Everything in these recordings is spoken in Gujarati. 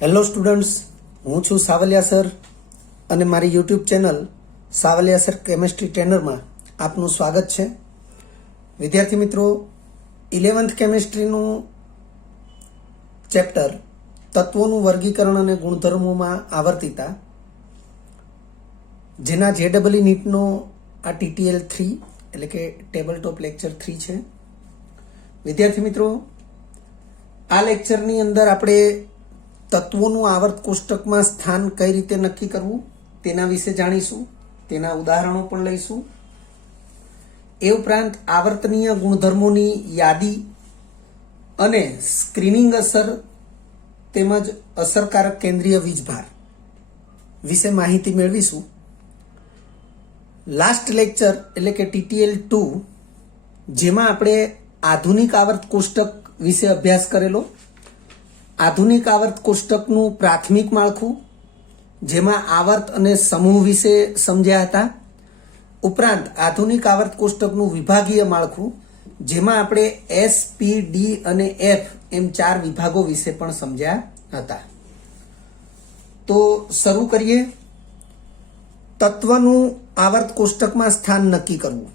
હેલો સ્ટુડન્ટ્સ, હું છું સાવલિયા સર અને મારી YouTube channel Savaliya sir chemistry ટ્રેનરમાં આપનું સ્વાગત છે. વિદ્યાર્થી મિત્રો, 11th કેમેસ્ટ્રીનું ચેપ્ટર તત્વોનું વર્ગીકરણ અને ગુણધર્મોમાં આવર્તિતા, જેના JEE નીટનો આ TTL 3 એટલે કે ટેબલ ટોપ લેક્ચર 3 છે. વિદ્યાર્થી મિત્રો, આ લેક્ચરની અંદર આપણે તત્વોનું આવર્ત કોષ્ટકમાં સ્થાન કઈ રીતે નક્કી કરવું તેના વિશે જાણીશું, તેના ઉદાહરણો પણ લઈશું. એ ઉપરાંત આવર્તનીય ગુણધર્મોની યાદી અને સ્ક્રીનિંગ અસર તેમજ અસરકારક કેન્દ્રીય વીજભાર વિશે માહિતી મેળવીશું. લાસ્ટ લેક્ચર એટલે કે TTL 2, જેમાં આપણે આધુનિક આવર્ત કોષ્ટક વિશે અભ્યાસ કરેલો. આધુનિક આવર્ત કોષ્ટકનું પ્રાથમિક માળખું, જેમાં આવર્ત અને સમૂહ વિશે સમજ્યા હતા. ઉપરાંત આધુનિક આવર્ત કોષ્ટકનું વિભાગીય માળખું, જેમાં આપણે S, P, D અને F એમ 4 વિભાગો વિશે પણ સમજ્યા હતા. તો શરૂ કરીએ. તત્વનું આવર્ત કોષ્ટકમાં સ્થાન નક્કી કરવું.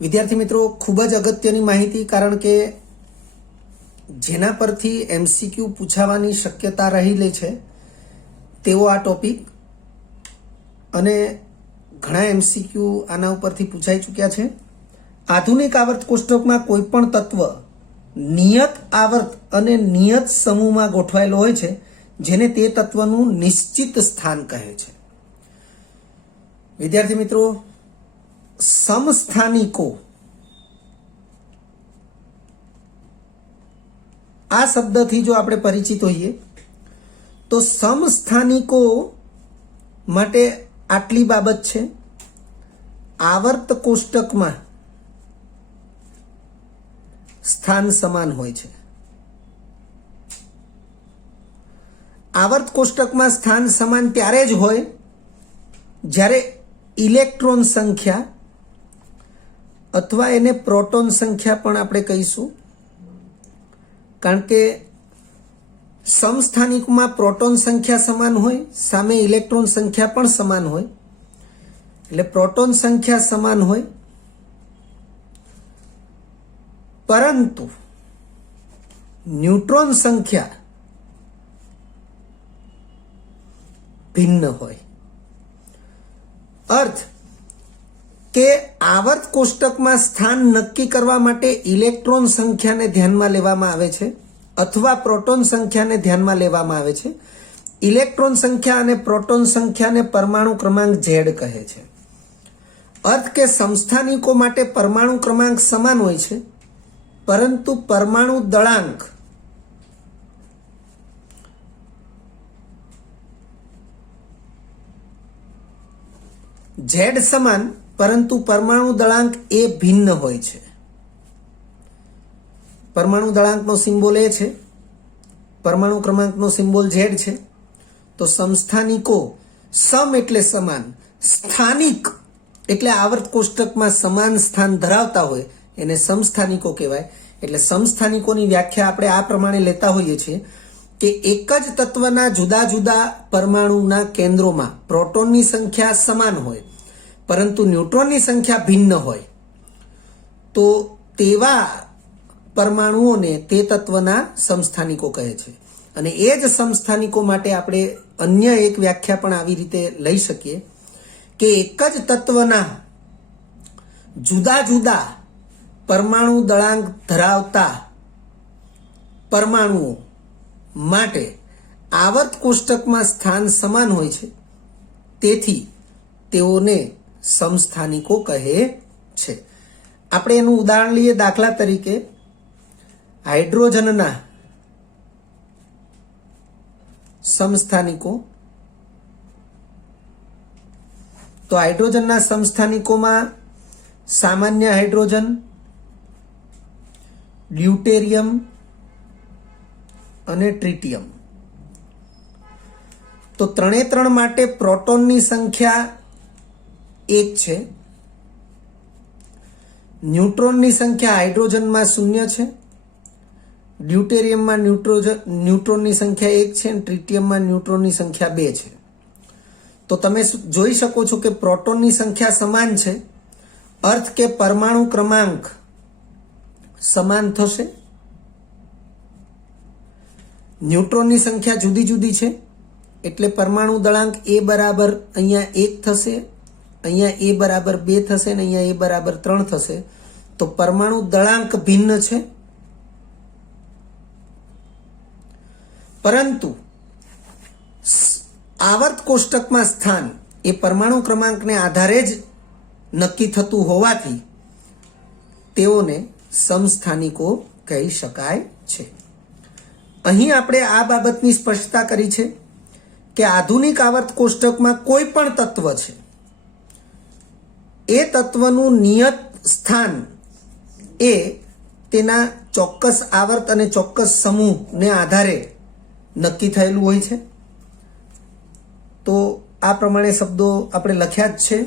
વિદ્યાર્થી મિત્રો, ખૂબ જ અગત્યની માહિતી, કારણ કે જેના પરથી MCQ પૂછાવાની શક્યતા રહેલી છે તેવો આ ટોપિક, અને ઘણા MCQ આના ઉપરથી પૂછાઈ ચૂક્યા છે. આધુનિક આવર્ત કોષ્ટકમાં કોઈ પણ તત્વ નિયત આવર્ત અને નિયત સમૂહમાં ગોઠવાયેલો હોય છે, જેને તે તત્વનું નિશ્ચિત સ્થાન કહે છે. વિદ્યાર્થી મિત્રો, સમસ્થાનિકો આ શબ્દથી જો આપણે પરિચિત હોઈએ તો સમસ્થાનિકો માટે આટલી બાબત છે. આવર્ત કોષ્ટકમાં સ્થાન સમાન હોય છે. આવર્ત કોષ્ટકમાં સ્થાન સમાન ત્યારે જ હોય જ્યારે ઇલેક્ટ્રોન સંખ્યા અથવા એને પ્રોટોન સંખ્યા પણ આપણે કહીશું, કારણ કે સમસ્થાનિકમાં પ્રોટોન સંખ્યા સમાન હોય, સામે ઇલેક્ટ્રોન સંખ્યા પણ સમાન હોય. એટલે પ્રોટોન સંખ્યા સમાન હોય, પરંતુ ન્યુટ્રોન સંખ્યા ભિન્ન હોય. અર્થ કે આવર્ત કોષ્ટકમાં સ્થાન નક્કી કરવા માટે ઇલેક્ટ્રોન સંખ્યાને ધ્યાનમાં લેવામાં આવે છે અથવા પ્રોટોન સંખ્યાને ધ્યાનમાં લેવામાં આવે છે. ઇલેક્ટ્રોન સંખ્યા અને પ્રોટોન સંખ્યાને પરમાણુ ક્રમાંક Z કહે છે. અર્થ કે સમસ્થાનિકો માટે પરમાણુ ક્રમાંક સમાન હોય છે, પરંતુ પરમાણુ દળાંક Z સમાન, પરંતુ પરમાણુ દળાંક એ ભિન્ન હોય છે. પરમાણુ દળાંકનો સિમ્બોલ એ છે, પરમાણુ ક્રમાંકનો સિમ્બોલ Z છે. તો સમસ્થાનિકો, સમ એટલે સમાન, સ્થાનિક એટલે આવર્ત કોષ્ટકમાં સમાન સ્થાન ધરાવતા હોય એને સમસ્થાનિકો કહેવાય. એટલે સમસ્થાનિકોની વ્યાખ્યા આપણે આ પ્રમાણે લેતા હોઈએ છીએ કે એક જ તત્વના જુદા જુદા પરમાણુના કેન્દ્રોમાં પ્રોટોનની સંખ્યા સમાન હોય, પરંતુ ન્યુટ્રોનની સંખ્યા ભિન્ન હોય, તો તેવા પરમાણુઓને તે તત્વના સમસ્થાનિકો કહે છે. અને એ જ સમસ્થાનિકો માટે આપણે અન્ય એક વ્યાખ્યા પણ આવી રીતે લઈ શકીએ કે એક જ તત્વના જુદા જુદા પરમાણુ દળાંક ધરાવતા પરમાણુઓ માટે આવર્ત કોષ્ટકમાં સ્થાન સમાન હોય છે, તેથી તેઓને સમસ્થાનિકો કહે છે. આપણે એનું ઉદાહરણ લઈએ. દાખલા તરીકે હાઇડ્રોજનના સમસ્થાનિકો. તો હાઇડ્રોજનના સમસ્થાનિકોમાં સામાન્ય હાઇડ્રોજન, ડ્યુટેરિયમ અને ટ્રિટિયમ. તો 3 માટે પ્રોટોનની સંખ્યા 1 છે, ન્યુટ્રોનની સંખ્યા હાઇડ્રોજનમાં 0 છે, ડ્યુટેરિયમમાં ન્યુટ્રોનની સંખ્યા 1 છે અને ટ્રિટિયમમાં ન્યુટ્રોનની સંખ્યા 2 છે. તો તમે જોઈ શકો છો કે પ્રોટોનની સંખ્યા સમાન છે, અર્થ કે પરમાણુ ક્રમાંક સમાન થશે. ન્યુટ્રોનની સંખ્યા જુદી જુદી છે એટલે પરમાણુ દળાંક A બરાબર અહીંયા 1 થશે, અહીંયા A બરાબર 2 થશે અને અહીંયા A બરાબર 3 થશે. તો પરમાણુ દળાંક ભિન્ન છે, પરંતુ આવર્ત કોષ્ટકમાં સ્થાન એ પરમાણુ ક્રમાંકને આધારે જ નક્કી થતું હોવાથી તેઓને સમસ્થાનિકો કહી શકાય છે. અહીં આપણે આ બાબતની સ્પષ્ટતા કરી છે કે આધુનિક આવર્ત કોષ્ટકમાં કોઈ પણ તત્વ છે એ તત્વનું નિયત સ્થાન એ તેના ચોક્કસ આવર્ત અને ચોક્કસ સમૂહને આધારે નક્કી થયેલું હોય છે. તો આ પ્રમાણે શબ્દો આપણે લખ્યા જ છે.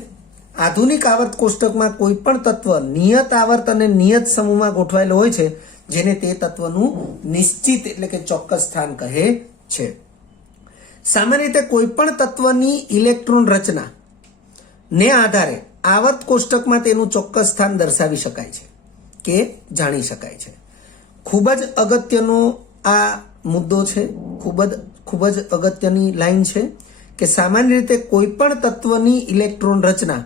આધુનિક આવર્ત કોષ્ટકમાં કોઈ પણ તત્વ નિયત આવર્ત અને નિયત સમૂહમાં ગોઠવાયેલો હોય છે, જેને તે તત્વનું નિશ્ચિત એટલે કે ચોક્કસ સ્થાન કહે છે. સામાન્ય રીતે કોઈ પણ તત્વની ઇલેક્ટ્રોન રચના ને આધારે આવર્ત કોષ્ટકમાં તેનું ચોક્કસ સ્થાન દર્શાવી શકાય છે કે જાણી શકાય છે. ખૂબ જ અગત્યનો આ મુદ્દો છે, ખૂબ જ અગત્યની લાઈન છે કે સામાન્ય રીતે કોઈ પણ તત્વની ઇલેક્ટ્રોન રચના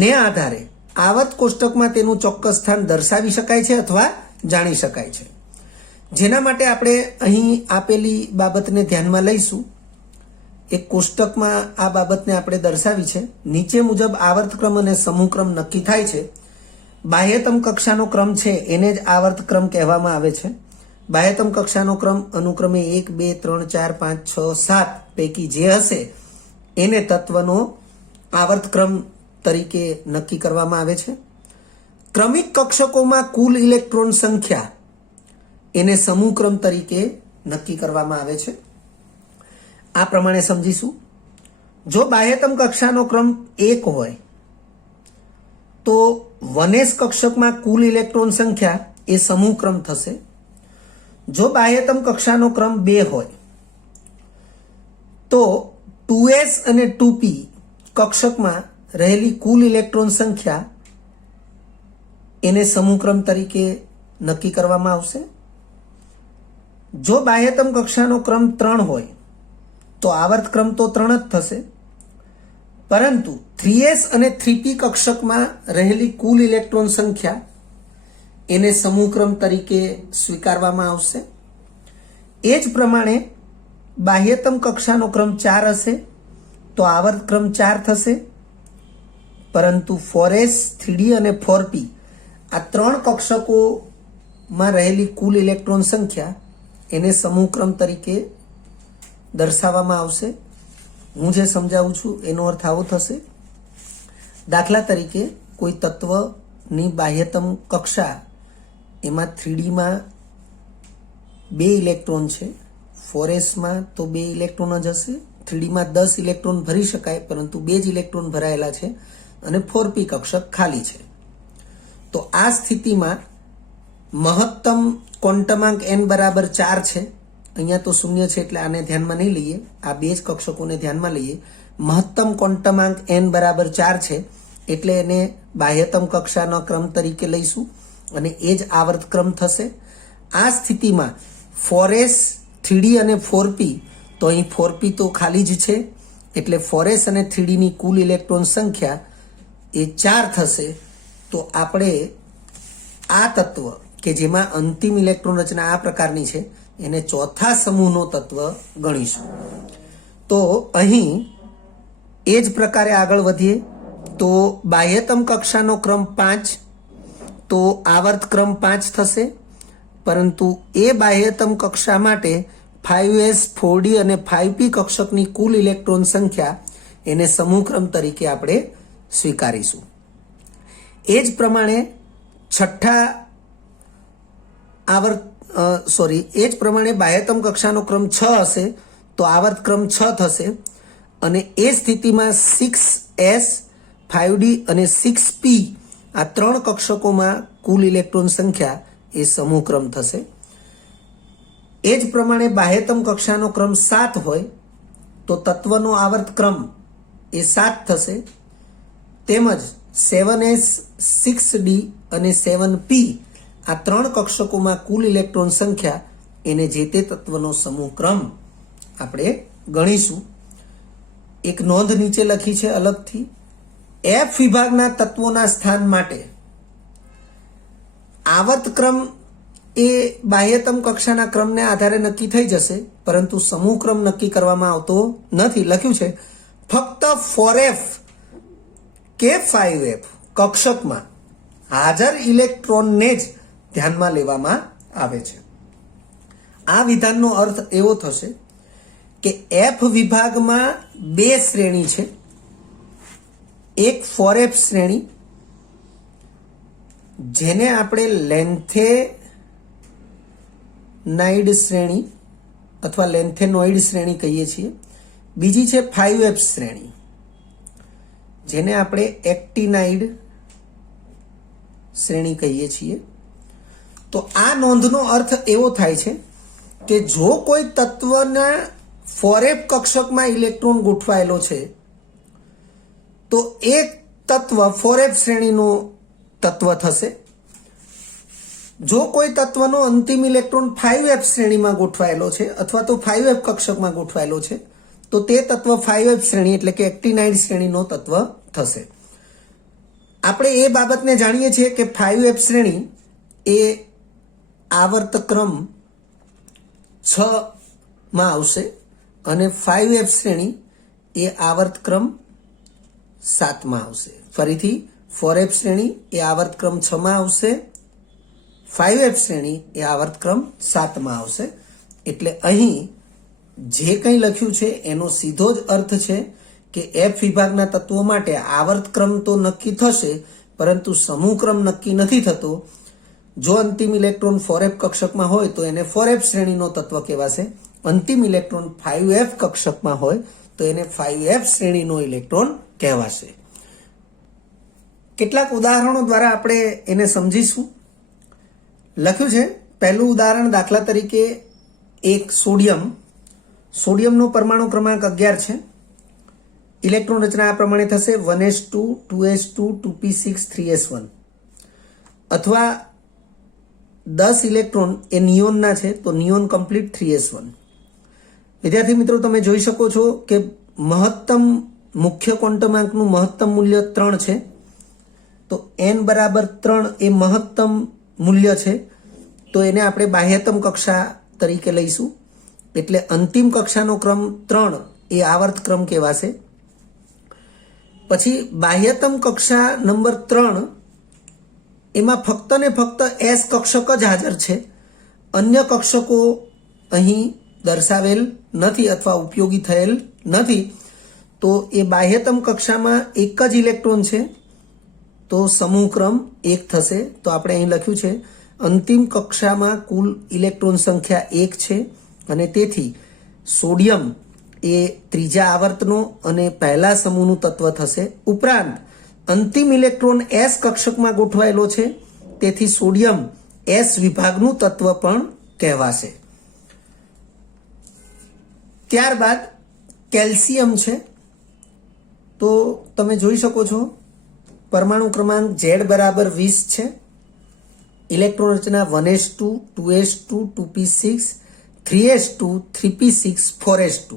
ને આધારે આવર્ત કોષ્ટકમાં તેનું ચોક્કસ સ્થાન દર્શાવી શકાય છે અથવા જાણી શકાય છે. જેના માટે આપણે અહીં આપેલી બાબતને ધ્યાનમાં લઈશું. એક કોષ્ટકમાં આ બાબતને આપણે દર્શાવી છે. નીચે મુજબ આવર્ત ક્રમ અને સમૂહ ક્રમ નક્કી થાય છે. બાહ્યતમ કક્ષાનો ક્રમ છે એને જ આવર્ત ક્રમ કહેવામાં આવે છે. બાહ્યતમ કક્ષાનો ક્રમ અનુક્રમે 1, 2, 3, 4, 5, 6, 7 પૈકી જે હશે એને તત્વનો આવર્ત ક્રમ તરીકે નક્કી કરવામાં આવે છે. ક્રમિક કક્ષકોમાં કુલ ઇલેક્ટ્રોન સંખ્યા એને સમૂહ ક્રમ તરીકે નક્કી કરવામાં આવે છે. આ પ્રમાણે સમજીશું. જો બાહ્યતમ કક્ષાનો ક્રમ 1 હોય તો 1s કક્ષકમાં કુલ ઇલેક્ટ્રોન સંખ્યા એ સમૂહ ક્રમ થશે. જો બાહ્યતમ કક્ષાનો ક્રમ 2 હોય તો 2s અને 2p કક્ષકમાં રહેલી કુલ ઇલેક્ટ્રોન સંખ્યા એને સમૂહ ક્રમ તરીકે નક્કી કરવામાં આવશે. જો બાહ્યતમ કક્ષાનો ક્રમ 3 હોય તો આવર્ત ક્રમ તો 3 જ થશે, પરંતુ 3s અને 3p કક્ષકમાં રહેલી કુલ ઇલેક્ટ્રોન સંખ્યા એને સમૂહ ક્રમ તરીકે સ્વીકારવામાં આવશે. એ જ પ્રમાણે બાહ્યતમ કક્ષાનો ક્રમ 4 હશે તો આવર્ત ક્રમ 4 થશે, પરંતુ 4s, 3d અને 4p આ 3 કક્ષકોમાં રહેલી કુલ ઇલેક્ટ્રોન સંખ્યા એને સમૂહ ક્રમ તરીકે દર્શાવવામાં આવશે. હું જે સમજાવું છું એનો અર્થ આવો થશે. દાખલા તરીકે કોઈ તત્વની બાહ્યતમ કક્ષા એમાં 3dમાં 2 ઇલેક્ટ્રોન છે, 4sમાં તો 2 ઇલેક્ટ્રોન જ હશે, 3dમાં 10 ઇલેક્ટ્રોન ભરી શકાય પરંતુ 2 જ ઇલેક્ટ્રોન ભરાયેલા છે અને 4p કક્ષક ખાલી છે. તો આ સ્થિતિમાં મહત્તમ ક્વોન્ટમાંક n બરાબર 4 છે. અહીંયા તો 0 છે એટલે આને ધ્યાનમાં નહીં લઈએ, આ 2 જ કક્ષકોને ધ્યાનમાં લઈએ. મહત્તમ ક્વોન્ટમાંક n બરાબર 4 છે એટલે એને બાહ્યતમ કક્ષાના ક્રમ તરીકે લઈશું અને એ જ આવર્ત ક્રમ થશે. આ સ્થિતિમાં 4s, 3d અને 4p, તો અહીં 4p તો ખાલી જ છે એટલે 4s અને 3d ની કુલ ઇલેક્ટ્રોન સંખ્યા એ 4 થશે. તો આપણે આ તત્વ કે જેમાં અંતિમ ઇલેક્ટ્રોન રચના આ પ્રકારની છે એને ચોથા સમૂહનો તત્વ ગણીશું. તો અહીં એ જ પ્રકારે આગળ વધીએ તો બાહ્યતમ કક્ષાનો ક્રમ 5, તો આવર્ત ક્રમ 5 થશે, પરંતુ એ બાહ્યતમ કક્ષા માટે 5s, 4d અને 5p કક્ષકની કુલ ઇલેક્ટ્રોન સંખ્યા એને સમૂહ ક્રમ તરીકે આપણે સ્વીકારીશું. એ જ પ્રમાણે એ જ પ્રમાણે બાહ્યતમ કક્ષાનો ક્રમ 6 હશે તો આવર્ત ક્રમ 6 થશે અને એ સ્થિતિમાં 6s, 5d અને 6p આ 3 કક્ષકોમાં કુલ ઇલેક્ટ્રોન સંખ્યા એ સમૂહ ક્રમ થશે. એ જ પ્રમાણે બાહ્યતમ કક્ષાનો ક્રમ 7 હોય તો તત્વનો આવર્ત ક્રમ એ 7 થશે. તેમજ 7s 6d અને 7p આ 3 કક્ષકોમાં કુલ ઇલેક્ટ્રોન સંખ્યા એને જે તે તત્વનો સમૂહ ક્રમ આપણે ગણીશું. એક નોંધ નીચે લખી છે અલગથી. F વિભાગના તત્વોના સ્થાન માટે આવર્ત ક્રમ એ બાહ્યતમ કક્ષાના ક્રમને આધારે નક્કી થઈ જશે, પરંતુ સમૂહ ક્રમ નક્કી કરવામાં આવતો નથી. લખ્યું છે ફક્ત 4f કે 5f કક્ષકમાં હાજર ઇલેક્ટ્રોનને જ ધ્યાનમાં લેવામાં આવે છે. આ વિધાનનો અર્થ એવો થશે કે F વિભાગમાં 2 શ્રેણી છે. એક 4f શ્રેણી જેને આપણે લેન્થેનાઇડ શ્રેણી અથવા લેન્થેનોઇડ શ્રેણી કહીએ છીએ. બીજી છે 5f શ્રેણી જેને આપણે એક્ટિનાઇડ શ્રેણી કહીએ છીએ. તો આ નોંધનો અર્થ એવો થાય છે કે જો કોઈ તત્વના 4f કક્ષકમાં ઇલેક્ટ્રોન ગોઠવાયેલો છે તો એક તત્વ 4f શ્રેણીનો તત્વ થશે. જો કોઈ તત્વનો અંતિમ ઇલેક્ટ્રોન 5f શ્રેણીમાં ગોઠવાયેલો છે અથવા તો 5f કક્ષકમાં ગોઠવાયેલો છે તો તે તત્વ 5f શ્રેણી એટલે કે એક્ટિનાઇડ શ્રેણીનો તત્વ થશે. આપણે એ બાબતને જાણીએ છીએ કે 5f શ્રેણી એ આવર્ત ક્રમ 6 માં આવશે અને 5f શ્રેણી એ આવર્ત ક્રમ 7 માં આવશે. ફરીથી 4f શ્રેણી એ આવર્ત ક્રમ 6 માં આવશે, 5f શ્રેણી એ આવર્ત ક્રમ 7 માં આવશે. એટલે અહીં જે કંઈ લખ્યું છે એનો સીધો જ અર્થ છે કે F વિભાગના તત્વો માટે આવર્ત ક્રમ તો નક્કી થશે, પરંતુ સમૂહ ક્રમ નક્કી નથી થતો. જો અંતિમ ઇલેક્ટ્રોન 4f કક્ષકમાં હોય તો એને 4f શ્રેણીનો તત્વ કહેવાશે. અંતિમ ઇલેક્ટ્રોન 5f કક્ષકમાં હોય તો એને 5f શ્રેણીનો ઇલેક્ટ્રોન કહેવાશે. કેટલાક ઉદાહરણો દ્વારા આપણે એને સમજીશું. લખ્યું છે પહેલું ઉદાહરણ, દાખલા તરીકે એક સોડિયમનો પરમાણુ ક્રમાંક 11 છે. ઇલેક્ટ્રોન રચના આ પ્રમાણે થશે 1s2 2s2 2p6 3s1. અથવા 10 ઇલેક્ટ્રોન એ નિયોનના છે તો નિયોન કમ્પ્લીટ 3s1. વિદ્યાર્થી મિત્રો, તમે જોઈ શકો છો કે મહત્તમ મુખ્ય ક્વોન્ટમાંકનું મહત્તમ મૂલ્ય 3 છે. તો n બરાબર 3 એ મહત્તમ મૂલ્ય છે, તો એને આપણે બાહ્યતમ કક્ષા તરીકે લઈશું. એટલે અંતિમ કક્ષાનો ક્રમ 3 એ આવર્ત ક્રમ કહેવાશે. પછી બાહ્યતમ કક્ષા નંબર 3 એમાં ફક્ત ને ફક્ત S કક્ષક જ હાજર છે, અન્ય કક્ષકો અહીં દર્શાવેલ નથી અથવા ઉપયોગી થયેલ નથી. તો એ બાહ્યતમ કક્ષામાં એક જ ઇલેક્ટ્રોન છે, તો સમૂહ ક્રમ 1 થશે. તો આપણે અહીં લખ્યું છે અંતિમ કક્ષામાં કુલ ઇલેક્ટ્રોન સંખ્યા 1 છે અને તેથી સોડિયમ એ ત્રીજા આવર્તનો અને પહેલા સમૂહનું તત્વ થશે. ઉપરાંત અંતિમ ઇલેક્ટ્રોન S કક્ષકમાં ગોઠવાયેલો છે, તેથી સોડિયમ S વિભાગનું તત્વ પણ કહેવાશે. ત્યારબાદ કેલ્શિયમ છે. તો તમે જોઈ શકો છો પરમાણુ ક્રમાંક Z બરાબર 20 છે. ઇલેક્ટ્રોન રચના 1s2 2s2 2p6 3s2 3p6 4s2.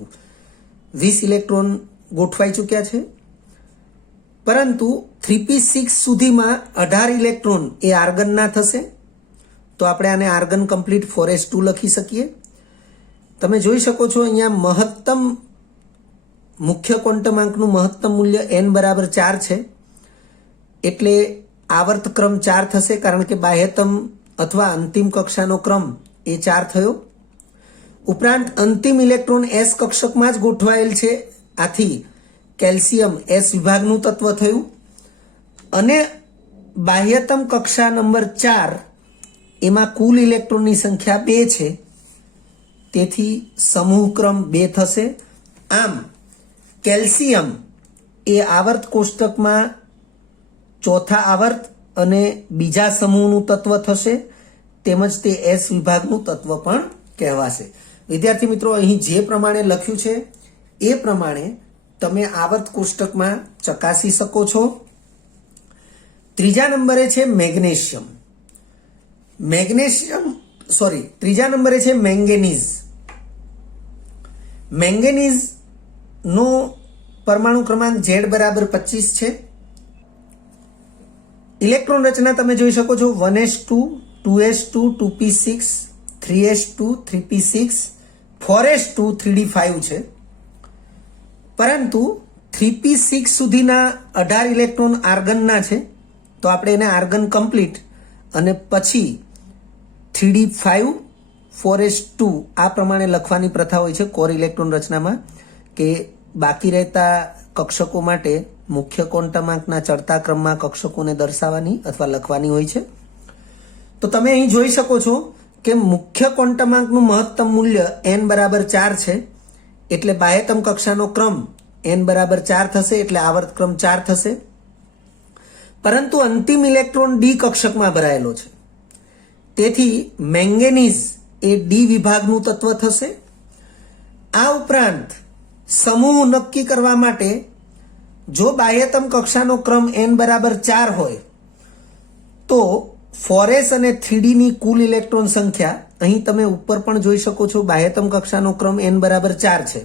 20 electron ગોઠવાઈ ચૂક્યા છે, પરંતુ 3p6 સુધીમાં 18 ઇલેક્ટ્રોન એ આર્ગનના થશે. તો આપણે આને આર્ગન કમ્પ્લીટ 4s2 લખી શકીએ. તમે જોઈ શકો છો અહીંયા મહત્તમ મુખ્ય ક્વોન્ટમાંકનું મહત્તમ મૂલ્ય n બરાબર 4 છે. એટલે આવર્ત ક્રમ 4 થશે, કારણ કે બાહ્યતમ અથવા અંતિમ કક્ષાનો ક્રમ એ 4 થયો. ઉપરાંત અંતિમ ઇલેક્ટ્રોન S કક્ષકમાં જ ગોઠવાયેલ છે, આથી કેલ્શિયમ S વિભાગનું તત્વ થયું. અને બાહ્યતમ કક્ષા નંબર 4 એમાં કુલ ઇલેક્ટ્રોનની સંખ્યા 2 છે, તેથી સમૂહ ક્રમ 2 થશે. આમ કેલ્શિયમ એ આવર્ત કોષ્ટકમાં ચોથા આવર્ત અને બીજા સમૂહનું તત્વ થશે, તેમજ તે S વિભાગનું તત્વ પણ કહેવાશે. વિદ્યાર્થી મિત્રો, અહીં જે પ્રમાણે લખ્યું છે એ પ્રમાણે તમે આવર્ત કોષ્ટકમાં ચકાસી શકો છો. ત્રીજા નંબરે છે મેગ્નેશિયમ. ત્રીજા નંબરે છે મેંગેનીઝ. મેંગેનીઝ નો પરમાણુ ક્રમાંક Z બરાબર 25 છે. ઇલેક્ટ્રોન રચના તમે જોઈ શકો છો 1s2 2s2 2p6 3s2 3p6 4s2 3d5 છે. પરંતુ 3p6 સુધીના 18 ઇલેક્ટ્રોન આર્ગનના છે, તો આપણે એને આર્ગન કમ્પ્લીટ અને પછી 3d5 4s2 આ પ્રમાણે લખવાની પ્રથા હોય છે કોર ઇલેક્ટ્રોન રચનામાં, કે બાકી રહેતા કક્ષકો માટે મુખ્ય ક્વોન્ટમાંકના ચડતા ક્રમમાં કક્ષકોને દર્શાવવાની અથવા લખવાની હોય છે. તો તમે અહીં જોઈ શકો છો કે મુખ્ય ક્વોન્ટમાંકનું મહત્તમ મૂલ્ય n બરાબર 4 છે, એટલે બાહ્યતમ કક્ષાનો ક્રમ n બરાબર 4 થશે, એટલે આવર્ત ક્રમ 4 થશે. પરંતુ અંતિમ ઇલેક્ટ્રોન ડી કક્ષકમાં ભરાયેલો છે, તેથી મેંગેનીઝ એ ડી વિભાગનું તત્વ થશે. આ ઉપરાંત સમૂહ નક્કી કરવા માટે જો બાહ્યતમ કક્ષાનો ક્રમ n બરાબર 4 હોય તો 4s અને 3d ની કુલ ઇલેક્ટ્રોન સંખ્યા, અહીં તમે ઉપર પણ જોઈ શકો છો બાહ્યતમ કક્ષાનો ક્રમ n બરાબર 4 છે,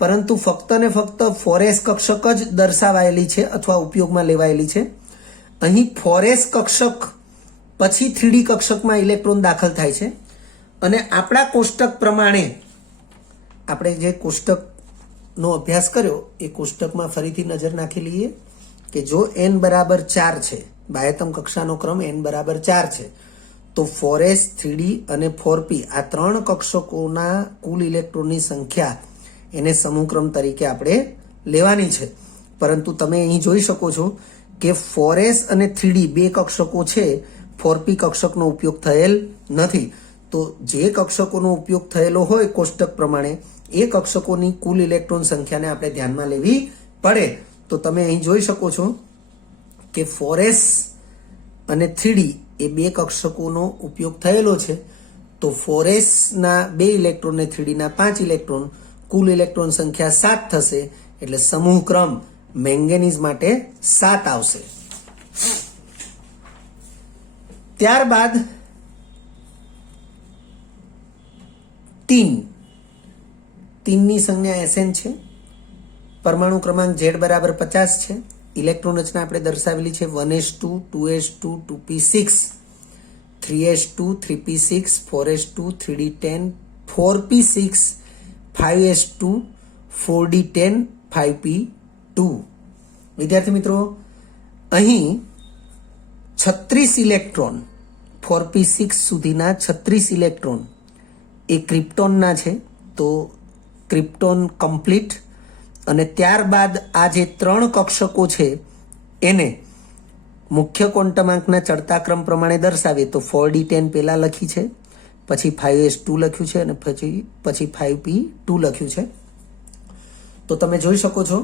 પરંતુ ફક્ત ને ફક્ત 4s કક્ષક જ દર્શાવાયેલી છે અથવા ઉપયોગમાં લેવાયેલી છે. અહીં 4s કક્ષક પછી 3d કક્ષકમાં ઇલેક્ટ્રોન દાખલ થાય છે. અને આપણા કોષ્ટક પ્રમાણે આપણે જે કોષ્ટકનો અભ્યાસ કર્યો એ કોષ્ટકમાં ફરીથી નજર નાખી લઈએ કે જો n બરાબર 4 છે, બાહ્યતમ કક્ષાનો ક્રમ n બરાબર 4 છે, તો 4s 3d અને 4p આ ત્રણ કક્ષકોના કુલ ઇલેક્ટ્રોનની સંખ્યા એને સમૂહક્રમ તરીકે આપણે લેવાની છે. પરંતુ તમે અહીં જોઈ શકો છો કે 4s અને 3d બે કક્ષકો છે, 4p કક્ષકનો ઉપયોગ થયેલ નથી. તો જે કક્ષકોનો ઉપયોગ થયેલો હોય કોષ્ટક પ્રમાણે એ કક્ષકોની કુલ ઇલેક્ટ્રોન સંખ્યાને આપણે ધ્યાનમાં લેવી પડે. તો તમે અહીં જોઈ શકો છો કે 4s અને 3d એ બે કક્ષકોનો ઉપયોગ થયેલો છે, તો 4s ના 2 ઇલેક્ટ્રોન અને 3d ના 5 ઇલેક્ટ્રોન, કુલ ઇલેક્ટ્રોન સંખ્યા 7 થશે, એટલે સમૂહ ક્રમ મેંગેનીઝ માટે 7 આવશે. ત્યારબાદ તીનની સંજ્ઞા SN છે. પરમાણુ ક્રમાંક Z બરાબર 50 છે. ઇલેક્ટ્રોન રચના આપણે દર્શાવેલી છે 1s2 2s2 2p6 3s2 3p6 4s2 3d10 4p6 5s2 4d10 5p2. વિદ્યાર્થી મિત્રો, અહીં 36 ઇલેક્ટ્રોન 4p6 સુધીના 36 ઇલેક્ટ્રોન એ ક્રિપ્ટોનના છે, તો ક્રિપ્ટોન કમ્પ્લીટ. અને ત્યારબાદ આ જે ત્રણ કક્ષકો છે એને મુખ્ય ક્વોન્ટમાંકના ચડતા ક્રમ પ્રમાણે દર્શાવીએ તો 4d10 પહેલા લખી છે, પછી 5s2 લખ્યું છે અને પછી 5p2 લખ્યું છે. તો તમે જોઈ શકો છો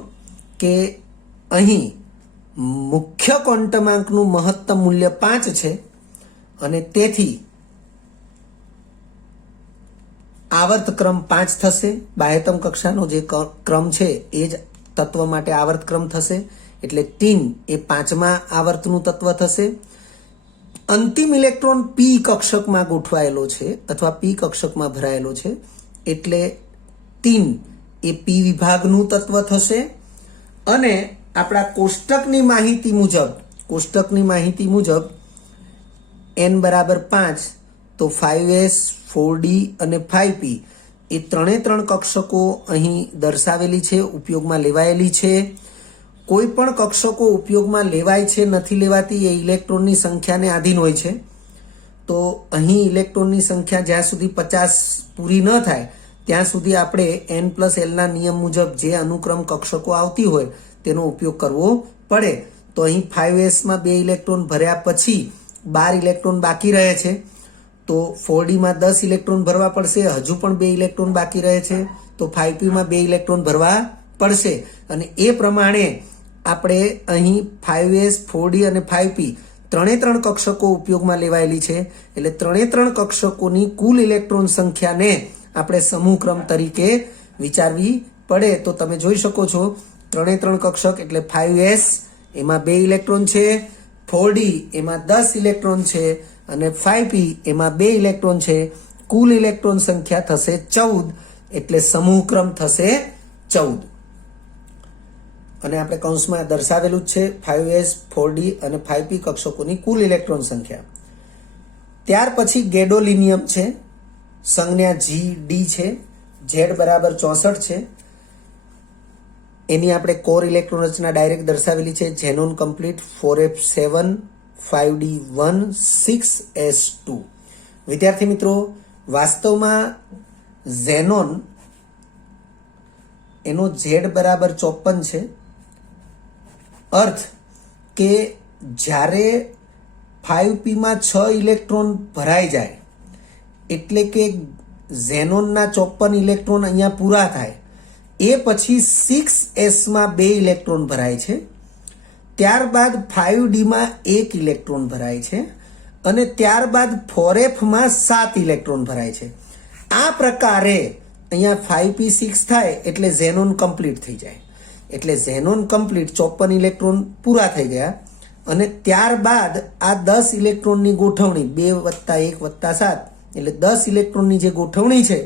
કે અહીં મુખ્ય ક્વોન્ટમાંકનું મહત્તમ મૂલ્ય 5 છે અને તેથી આવર્ત ક્રમ 5 થશે. બાહ્યતમ કક્ષાનો જે ક્રમ છે એ જ તત્વ માટે આવર્ત ક્રમ થશે, એટલે ટીન એ 5મા આવર્તનું તત્વ થશે. અંતિમ ઇલેક્ટ્રોન p કક્ષકમાં ગોઠવાયેલો છે અથવા p કક્ષકમાં ભરાયેલો છે, એટલે ટીન એ p વિભાગનું તત્વ થશે. અને આપણા કોષ્ટકની માહિતી મુજબ n બરાબર 5, તો 5s 4d અને 5p એ ત્રણ કક્ષકો અહીં દર્શાવેલી છે, ઉપયોગમાં લેવાયેલી છે. કોઈ પણ કક્ષકો ઉપયોગમાં લેવાય છે નથી લેવાતી એ ઇલેક્ટ્રોનની સંખ્યાને આધીન હોય છે. તો અહીં ઇલેક્ટ્રોનની સંખ્યા જ્યાં સુધી 50 પૂરી ન થાય ત્યાં સુધી આપણે n+l નિયમ મુજબ જે અનુક્રમ કક્ષકો આવતી હોય તેનો ઉપયોગ કરવો પડે. તો અહીં 5s માં 2 ઇલેક્ટ્રોન ભર્યા પછી 12 ઇલેક્ટ્રોન બાકી રહે છે, તો 4d માં 10 ઇલેક્ટ્રોન ભરવા પડશે, હજુ પણ 2 ઇલેક્ટ્રોન બાકી રહે છે, તો 5p માં 2 ઇલેક્ટ્રોન ભરવા પડશે. અને એ પ્રમાણે આપણે અહીં 5s 4d અને 5p ત્રણ કક્ષકો ઉપયોગમાં લેવાયેલી છે, એટલે ત્રણ કક્ષકોની કુલ ઇલેક્ટ્રોન સંખ્યાને આપણે સમૂહ ક્રમ તરીકે વિચારવી પડે. તો તમે જોઈ શકો છો ત્રણ કક્ષક એટલે 5s, એમાં 2 ઇલેક્ટ્રોન છે, 4d એમાં 10 ઇલેક્ટ્રોન છે, અને 5p એમાં 2 ઇલેક્ટ્રોન છે. કુલ ઇલેક્ટ્રોન સંખ્યા થશે 14, એટલે સમૂહ ક્રમ થશે 14. અને આપણે કૌંસમાં દર્શાવેલું જ છે 5s, 4d અને 5p કક્ષકોની કુલ ઇલેક્ટ્રોન સંખ્યા. ત્યાર પછી ગેડોલિનિયમ છે, સંજ્ઞા GD છે, Z બરાબર 64 છે. એની આપણે કોર ઇલેક્ટ્રોન રચના ડાયરેક્ટ દર્શાવેલી છે, xenon complete 4f7 5d1 6s2. વિદ્યાર્થી મિત્રો, વાસ્તવમાં ઝેનોન એનો Z બરાબર 54 છે. અર્થ કે જ્યારે 5p માં 6 ઇલેક્ટ્રોન ભરાઈ જાય એટલે કે ઝેનોનના 54 ઇલેક્ટ્રોન અહીંયા પૂરા થાય, એ પછી 6s માં 2 ઇલેક્ટ્રોન ભરાય છે, ત્યારબાદ 5d માં 1 ઇલેક્ટ્રોન ભરાય છે, અને ત્યારબાદ 4f માં 7 ઇલેક્ટ્રોન ભરાય છે. આ પ્રકારે અહીંયા 5p6 થાય એટલે ઝેનોન કમ્પ્લીટ થઈ જાય. એટલે ઝેનોન કમ્પ્લીટ 54 ઇલેક્ટ્રોન પૂરા થઈ ગયા, અને ત્યારબાદ આ 10 ઇલેક્ટ્રોનની ગોઠવણી 2 + 1 + 7 એટલે 10 ઇલેક્ટ્રોનની જે ગોઠવણી છે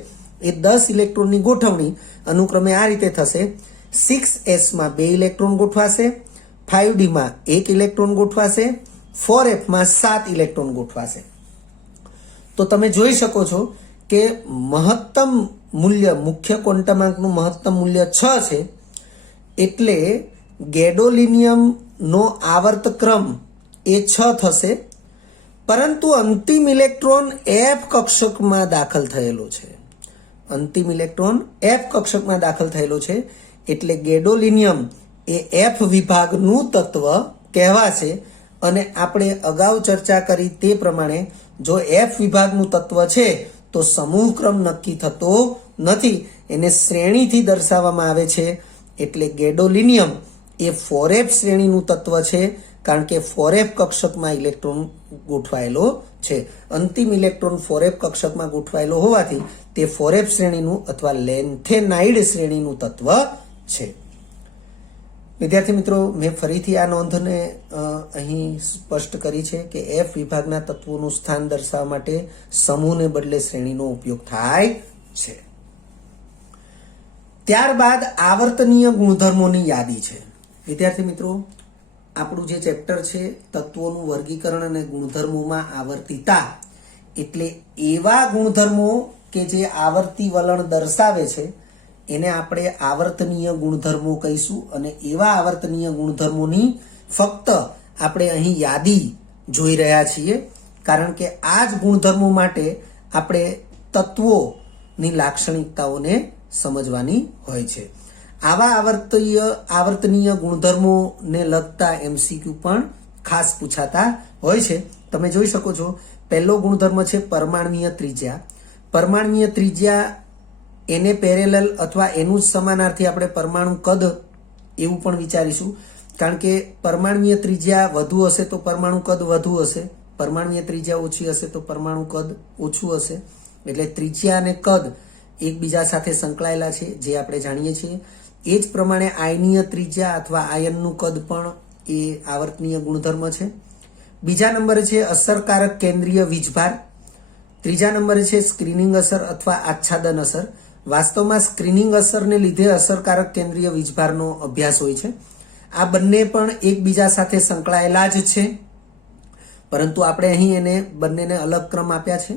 એ 10 ઇલેક્ટ્રોનની ગોઠવણી અનુક્રમે આ રીતે થશે: 6s માં 2 ઇલેક્ટ્રોન ગોઠવાશે, 5d માં 1 ઇલેક્ટ્રોન ગોઠવાશે, 4f માં 7 ઇલેક્ટ્રોન ગોઠવાશે. તો તમે જોઈ શકો છો કે મહત્તમ મૂલ્ય, મુખ્ય ક્વોન્ટમાંકનું મહત્તમ મૂલ્ય 6 છે. એટલે ગેડોલિનિયમનો આવર્ત ક્રમ એ 6 થશે, પરંતુ અંતિમ ઇલેક્ટ્રોન F કક્ષકમાં દાખલ થયેલો છે. અંતિમ ઇલેક્ટ્રોન F કક્ષકમાં દાખલ થયેલો છે, એટલે ગેડોલિનિયમ એ F વિભાગનું તત્વ કહેવાશે. અને આપણે અગાઉ ચર્ચા કરી તે પ્રમાણે જો F વિભાગનું તત્વ છે તો સમૂહ ક્રમ નક્કી થતો નથી, એને શ્રેણીથી દર્શાવવામાં આવે છે. એટલે ગેડોલિનિયમ એ 4f શ્રેણીનું તત્વ છે, કારણ કે 4f કક્ષકમાં ઇલેક્ટ્રોન ગોઠવાયેલો છે. અંતિમ ઇલેક્ટ્રોન 4f કક્ષકમાં ગોઠવાયેલો હોવાથી તે 4f શ્રેણીનું અથવા લેન્થેનાઇડ શ્રેણીનું તત્વ છે. વિદ્યાર્થી મિત્રો, મેં ફરીથી આ નોંધને અહીં સ્પષ્ટ કરી છે કે F વિભાગના તત્વોનું સ્થાન દર્શાવવા માટે સમૂહને બદલે શ્રેણીનો ઉપયોગ થાય છે. ત્યારબાદ આવર્તનીય ગુણધર્મોની યાદી છે. વિદ્યાર્થી મિત્રો, આપણું જે ચેપ્ટર છે તત્વોનું વર્ગીકરણ અને ગુણધર્મોમાં આવર્તિતા, એટલે એવા ગુણધર્મો કે જે આવર્તી વલણ દર્શાવે છે એને આપણે આવર્તનીય ગુણધર્મો કહીશું. અને એવા આવર્તનીય ગુણધર્મોની ફક્ત આપણે અહીં યાદી જોઈ રહ્યા છીએ, કારણ કે આ જ ગુણધર્મો માટે આપણે તત્વોની લાક્ષણિકતાઓને સમજવાની હોય છે. આવા આવર્તનીય ગુણધર્મોને લગતા MCQ પણ ખાસ પૂછાતા હોય છે. તમે જોઈ શકો છો, પહેલો ગુણધર્મ છે પરમાણ્વીય ત્રિજ્યા. પરમાણ્વીય ત્રિજ્યા એને પેરેલલ અથવા એનું જ સમાનાર્થી આપણે પરમાણુ કદ એવું પણ વિચારીશું, કારણ કે પરમાણ્વીય ત્રિજ્યા વધુ હશે તો પરમાણુ કદ વધુ હશે, પરમાણ્વીય ત્રિજ્યા ઓછી હશે તો પરમાણુ કદ ઓછું હશે. એટલે ત્રિજ્યા અને કદ એકબીજા સાથે સંકળાયેલા છે, જે આપણે જાણીએ છીએ. એ જ પ્રમાણે આયનીય ત્રિજ્યા અથવા આયનનું કદ પણ એ આવર્તનીય ગુણધર્મ છે. બીજા નંબરે છે અસરકારક કેન્દ્રીય વીજભાર. ત્રીજા નંબરે છે સ્ક્રીનિંગ અસર અથવા આચ્છાદન અસર. વાસ્તવમાં સ્ક્રીનિંગ અસરને લીધે અસરકારક કેન્દ્રીય વીજભારનો અભ્યાસ હોય છે. આ બંને પણ એકબીજા સાથે સંકળાયેલા જ છે, પરંતુ આપણે અહીં એને બંનેને અલગ ક્રમ આપ્યા છે.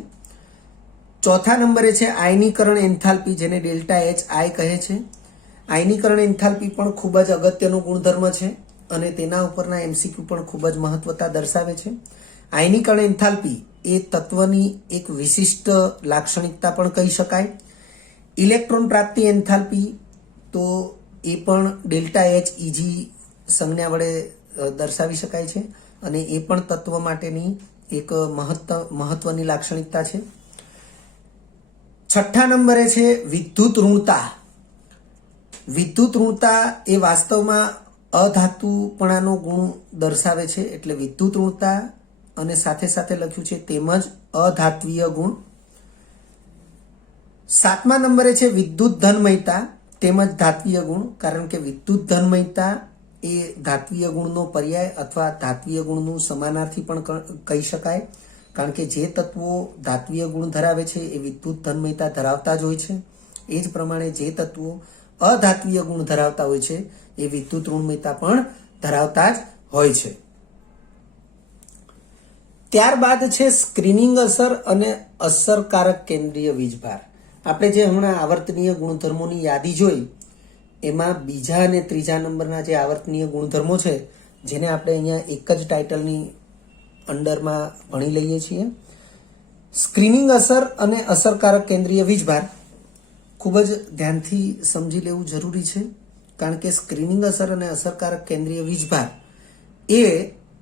ચોથા નંબરે છે આયનીકરણ એન્થાલ્પી, જેને ΔHI કહે છે. આયનીકરણ એન્થાલ્પી પણ ખૂબ જ અગત્યનો ગુણધર્મ છે અને તેના ઉપરના MCQ પણ ખૂબ જ મહત્વતા દર્શાવે છે. આયનીકરણ એન્થાલ્પી એ તત્વની એક વિશિષ્ટ લાક્ષણિકતા પણ કહી શકાય. ઇલેક્ટ્રોન પ્રાપ્તિ એન્થાલ્પી તો એ પણ ΔHEG સંજ્ઞા વડે દર્શાવી શકાય છે, અને એ પણ તત્વ માટેની એક મહત્વની લાક્ષણિકતા છે. છઠ્ઠા નંબરે છે વિદ્યુત ઋણતા. વિદ્યુત ઋણતા એ વાસ્તવમાં અધાતુપણાનો ગુણ દર્શાવે છે એટલે વિદ્યુત ઋણતા, અને સાથે સાથે લખ્યું છે તેમજ અધાત્વીય ગુણ. 7મા નંબરે છે વિદ્યુત ધનમયતા તેમજ ધાત્વીય ગુણ, કારણ કે વિદ્યુત ધનમયતા એ ધાત્વીય ગુણનો પર્યાય અથવા ધાત્વીય ગુણનું સમાનાર્થી પણ કહી શકાય, કારણ કે જે તત્વો ધાત્વીય ગુણ ધરાવે છે એ વિદ્યુત ધનમયતા ધરાવતા જ હોય છે. એ જ પ્રમાણે જે તત્વો અધાત્વીય ગુણ ધરાવતા હોય છે એ વિદ્યુત ઋણમયતા પણ ધરાવતા જ હોય છે. ત્યારબાદ છે સ્ક્રીનિંગ અસર અને અસરકારક કેન્દ્રીય વીજભાર. આપણે જે હમણાં આવર્તનીય ગુણધર્મોની યાદી જોઈ એમાં બીજા અને ત્રીજા નંબરના જે આવર્તનીય ગુણધર્મો છે જેને આપણે અહીંયા એક જ ટાઇટલની અંડરમાં ભણી લઈએ છીએ. સ્ક્રીનિંગ અસર અને અસરકારક કેન્દ્રીય વીજભાર ખૂબ જ ધ્યાનથી સમજી લેવું જરૂરી છે, કારણ કે સ્ક્રીનિંગ અસર અને અસરકારક કેન્દ્રીય વીજભાર એ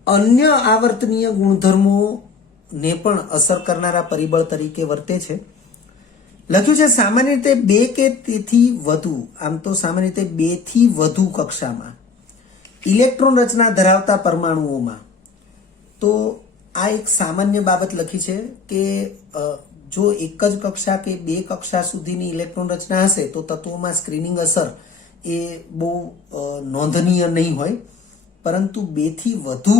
અન્ય આવર્તનીય ગુણધર્મોને પણ અસર કરનારા પરિબળ તરીકે વર્તે છે. લખ્યું છે સામાન્ય રીતે 2 કે તેથી વધુ, આમ તો સામાન્ય રીતે 2 થી વધુ કક્ષામાં ઇલેક્ટ્રોન રચના ધરાવતા પરમાણુઓમાં. તો આ એક સામાન્ય બાબત લખી છે કે જો એક જ કક્ષા કે 2 કક્ષા સુધીની ઇલેક્ટ્રોન રચના હશે તો તત્વોમાં સ્ક્રીનિંગ અસર એ બહુ નોંધનીય નહીં હોય, પરંતુ 2 થી વધુ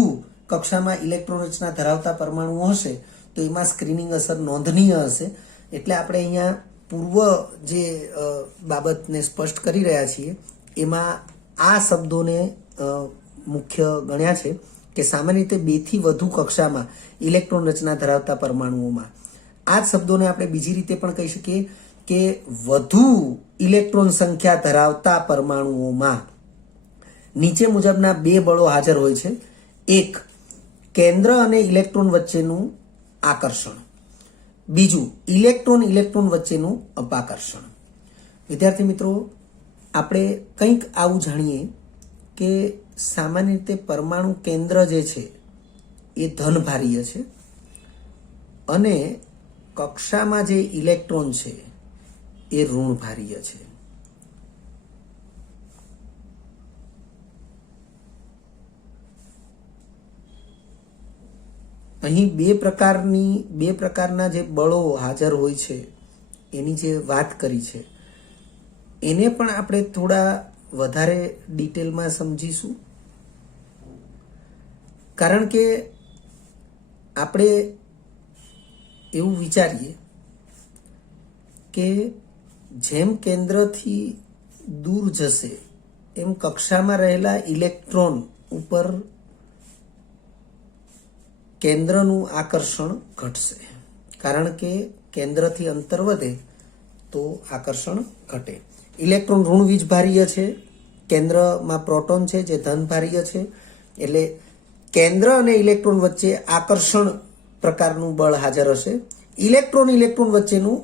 કક્ષામાં ઇલેક્ટ્રોન રચના ધરાવતા પરમાણુઓ હશે તો એમાં સ્ક્રીનિંગ અસર નોંધનીય હશે. એટલે આપણે અહીંયા પૂર્વ જે બાબતને સ્પષ્ટ કરી રહ્યા છીએ એમાં આ શબ્દોને મુખ્ય ગણ્યા છે કે સામાન્ય રીતે 2 થી વધુ કક્ષામાં ઇલેક્ટ્રોન રચના ધરાવતા પરમાણુઓમાં. આ જ શબ્દોને આપણે બીજી રીતે પણ કહી શકીએ કે વધુ ઇલેક્ટ્રોન સંખ્યા ધરાવતા પરમાણુઓમાં નીચે મુજબના 2 બળો હાજર હોય છે. એક, કેન્દ્ર અને ઇલેક્ટ્રોન વચ્ચેનું આકર્ષણ. બીજું, ઇલેક્ટ્રોન વચ્ચેનું અપાકર્ષણ. વિદ્યાર્થી મિત્રો, આપણે કંઈક આવું જાણીએ કે સામાન્ય રીતે પરમાણુ કેન્દ્ર જે છે એ ધનભારીય છે અને કક્ષામાં જે ઇલેક્ટ્રોન છે એ ઋણભારીય છે. અહીં બે પ્રકારના જે બળો હાજર હોય છે એની જે વાત કરી છે એને પણ આપણે થોડા વધારે ડિટેલમાં સમજીશું, કારણ કે આપણે એવું વિચારીએ કે જેમ કેન્દ્રથી દૂર જશે એમ કક્ષામાં રહેલા ઇલેક્ટ્રોન ઉપર કેન્દ્રનું આકર્ષણ ઘટશે, કારણ કે કેન્દ્રથી અંતર વધે તો આકર્ષણ ઘટે. ઇલેક્ટ્રોન ઋણ વીજભારીય છે, કેન્દ્રમાં પ્રોટોન છે જે ધનભારીય છે, એટલે કેન્દ્ર અને ઇલેક્ટ્રોન વચ્ચે આકર્ષણ પ્રકારનું બળ હાજર હશે. ઇલેક્ટ્રોન વચ્ચેનું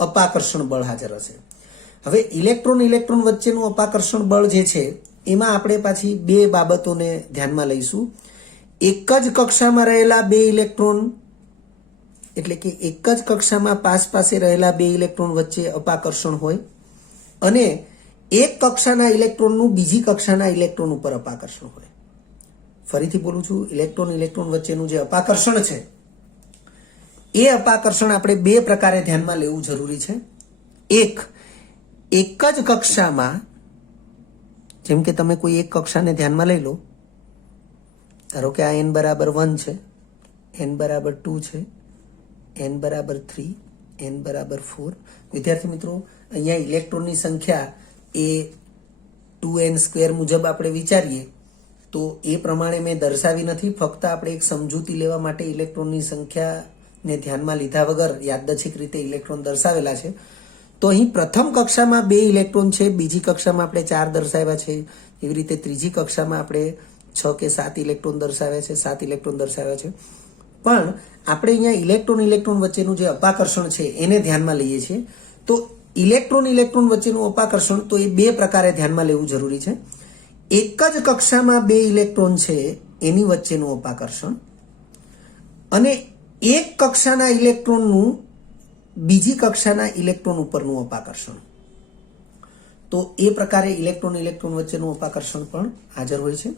અપાકર્ષણ બળ હાજર હશે. હવે ઇલેક્ટ્રોન વચ્ચેનું અપાકર્ષણ બળ જે છે એમાં આપણે પાછી 2 બાબતોને ધ્યાનમાં લઈશું. એક જ કક્ષામાં રહેલા 2 ઇલેક્ટ્રોન, એટલે કે એક જ કક્ષામાં પાસે રહેલા 2 ઇલેક્ટ્રોન વચ્ચે અપાકર્ષણ હોય અને એક કક્ષાના ઇલેક્ટ્રોનનું બીજી કક્ષાના ઇલેક્ટ્રોન ઉપર અપાકર્ષણ હોય. ફરીથી બોલું છું, ઇલેક્ટ્રોન વચ્ચેનું જે અપાકર્ષણ છે એ અપાકર્ષણ આપણે 2 પ્રકારે ધ્યાનમાં લેવું જરૂરી છે. એક જ કક્ષામાં, જેમ કે તમે કોઈ એક કક્ષાને ધ્યાનમાં લઈ લો, ધારો કે આ n બરાબર 1 છે, n બરાબર 2 છે, n બરાબર 3, n બરાબર 4. વિદ્યાર્થી મિત્રો, અહીંયા ઇલેક્ટ્રોનની સંખ્યા એ 2n² મુજબ આપણે વિચારીએ તો એ પ્રમાણે મેં દર્શાવી નથી, ફક્ત આપણે એક સમજૂતી લેવા માટે ઇલેક્ટ્રોનની સંખ્યાને ધ્યાનમાં લીધા વગર યાદચ્છિક રીતે ઇલેક્ટ્રોન દર્શાવેલા છે. તો અહીં પ્રથમ કક્ષામાં 2 ઇલેક્ટ્રોન છે, બીજી કક્ષામાં આપણે 4 દર્શાવ્યા છે, એવી રીતે ત્રીજી કક્ષામાં આપણે 6 કે 7 ઇલેક્ટ્રોન દર્શાવ્યા છે, 7 ઇલેક્ટ્રોન દર્શાવ્યા છે. પણ આપણે અહીંયા ઇલેક્ટ્રોન વચ્ચેનું જે અપાકર્ષણ છે એને ધ્યાનમાં લઈએ છીએ. તો ઇલેક્ટ્રોન વચ્ચેનું અપાકર્ષણ તો એ 2 પ્રકારે ધ્યાનમાં લેવું જરૂરી છે. એક જ કક્ષામાં 2 ઇલેક્ટ્રોન છે એની વચ્ચેનું અપાકર્ષણ અને એક કક્ષાના ઇલેક્ટ્રોનનું બીજી કક્ષાના ઇલેક્ટ્રોન ઉપરનું અપાકર્ષણ. તો એ પ્રકારે ઇલેક્ટ્રોન વચ્ચેનું અપાકર્ષણ પણ હાજર હોય છે.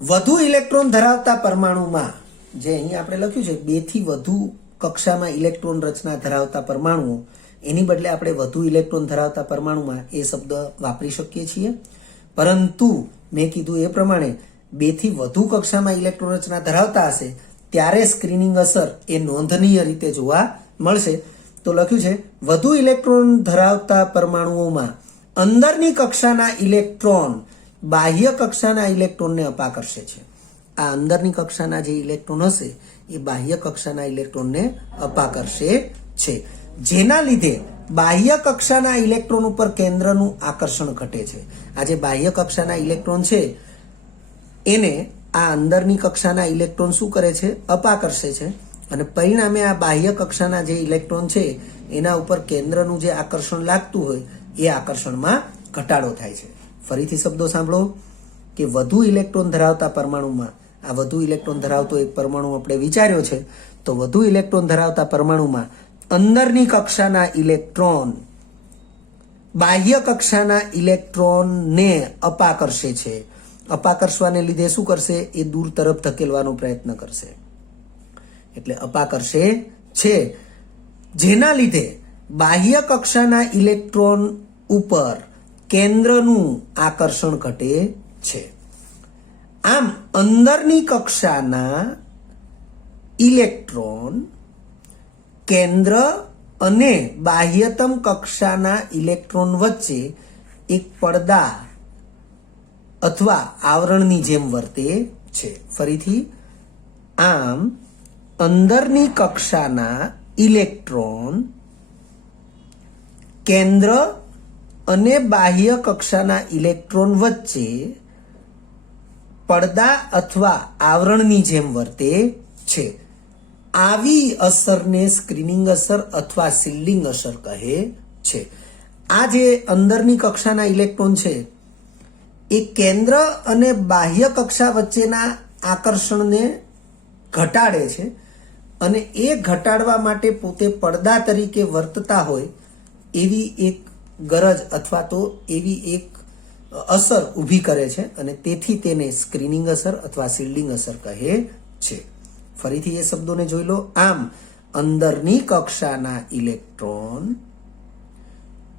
વધુ ઇલેક્ટ્રોન ધરાવતા પરમાણુમાં, જે અહીં આપણે લખ્યું છે 2 થી વધુ કક્ષામાં ઇલેક્ટ્રોન રચના ધરાવતા પરમાણુઓ, એની બદલે આપણે વધુ ઇલેક્ટ્રોન ધરાવતા પરમાણુમાં એ શબ્દ વાપરી શકીએ છીએ. પરંતુ મેં કીધું એ પ્રમાણે 2 થી વધુ કક્ષામાં ઇલેક્ટ્રોન રચના ધરાવતા હશે ત્યારે સ્ક્રીનિંગ અસર એ નોંધનીય રીતે જોવા મળશે. તો લખ્યું છે વધુ ઇલેક્ટ્રોન ધરાવતા પરમાણુઓમાં અંદરની કક્ષાના ઇલેક્ટ્રોન બાહ્ય કક્ષાના ઇલેક્ટ્રોનને અપાકર્ષે છે. આ અંદરની કક્ષાના જે ઇલેક્ટ્રોન હશે એ બાહ્ય કક્ષાના ઇલેક્ટ્રોનને અપાકર્ષે છે, જેના લીધે બાહ્ય કક્ષાના ઇલેક્ટ્રોન ઉપર કેન્દ્રનું આકર્ષણ ઘટે છે. આ જે બાહ્ય કક્ષાના ઇલેક્ટ્રોન છે એને આ અંદરની કક્ષાના ઇલેક્ટ્રોન શું કરે છે? અપાકર્ષે છે, અને પરિણામે આ બાહ્ય કક્ષાના જે ઇલેક્ટ્રોન છે એના ઉપર કેન્દ્રનું જે આકર્ષણ લાગતું હોય એ આકર્ષણમાં ઘટાડો થાય છે. ફરીથી શબ્દો સાંભળો કે વધુ ઇલેક્ટ્રોન ધરાવતા પરમાણુમાં, આ વધુ ઇલેક્ટ્રોન ધરાવતો એક પરમાણુ આપણે વિચાર્યો છે, તો વધુ ઇલેક્ટ્રોન ધરાવતા પરમાણુમાં અંદરની કક્ષાના ઇલેક્ટ્રોન બાહ્ય કક્ષાના ઇલેક્ટ્રોનને અપાકર્ષે છે. અપાકર્ષવાને લીધે શું કરશે? એ દૂર તરફ ધકેલવાનો પ્રયત્ન કરશે, એટલે અપાકર્ષે છે, જેના લીધે બાહ્ય કક્ષાના ઇલેક્ટ્રોન ઉપર કેન્દ્રનું આકર્ષણ ઘટે છે. આમ અંદરની કક્ષાના ઇલેક્ટ્રોન કેન્દ્ર અને બાહ્યતમ કક્ષાના ઇલેક્ટ્રોન વચ્ચે એક પડદા અથવા આવરણની જેમ વર્તે છે. ફરીથી, આમ અંદરની કક્ષાના ઇલેક્ટ્રોન કેન્દ્ર અને બાહ્ય કક્ષાના ઇલેક્ટ્રોન વચ્ચે પડદા અથવા આવરણની જેમ વર્તે છે. આવી અસરને સ્ક્રીનિંગ અસર અથવા શિલ્ડિંગ અસર કહે છે. આ જે અંદરની કક્ષાના ઇલેક્ટ્રોન છે એ કેન્દ્ર અને બાહ્ય કક્ષા વચ્ચેના આકર્ષણને ઘટાડે છે, અને એ ઘટાડવા માટે પોતે પડદા તરીકે વર્તતા હોય એવી એક ગરજ અથવા તો એવી એક અસર ઊભી કરે છે, અને તેથી તેને સ્ક્રીનિંગ અસર અથવા શિલ્ડિંગ અસર કહે છે. ફરીથી એ શબ્દોને જોઈ લો. આમ અંદરની કક્ષાના ઇલેક્ટ્રોન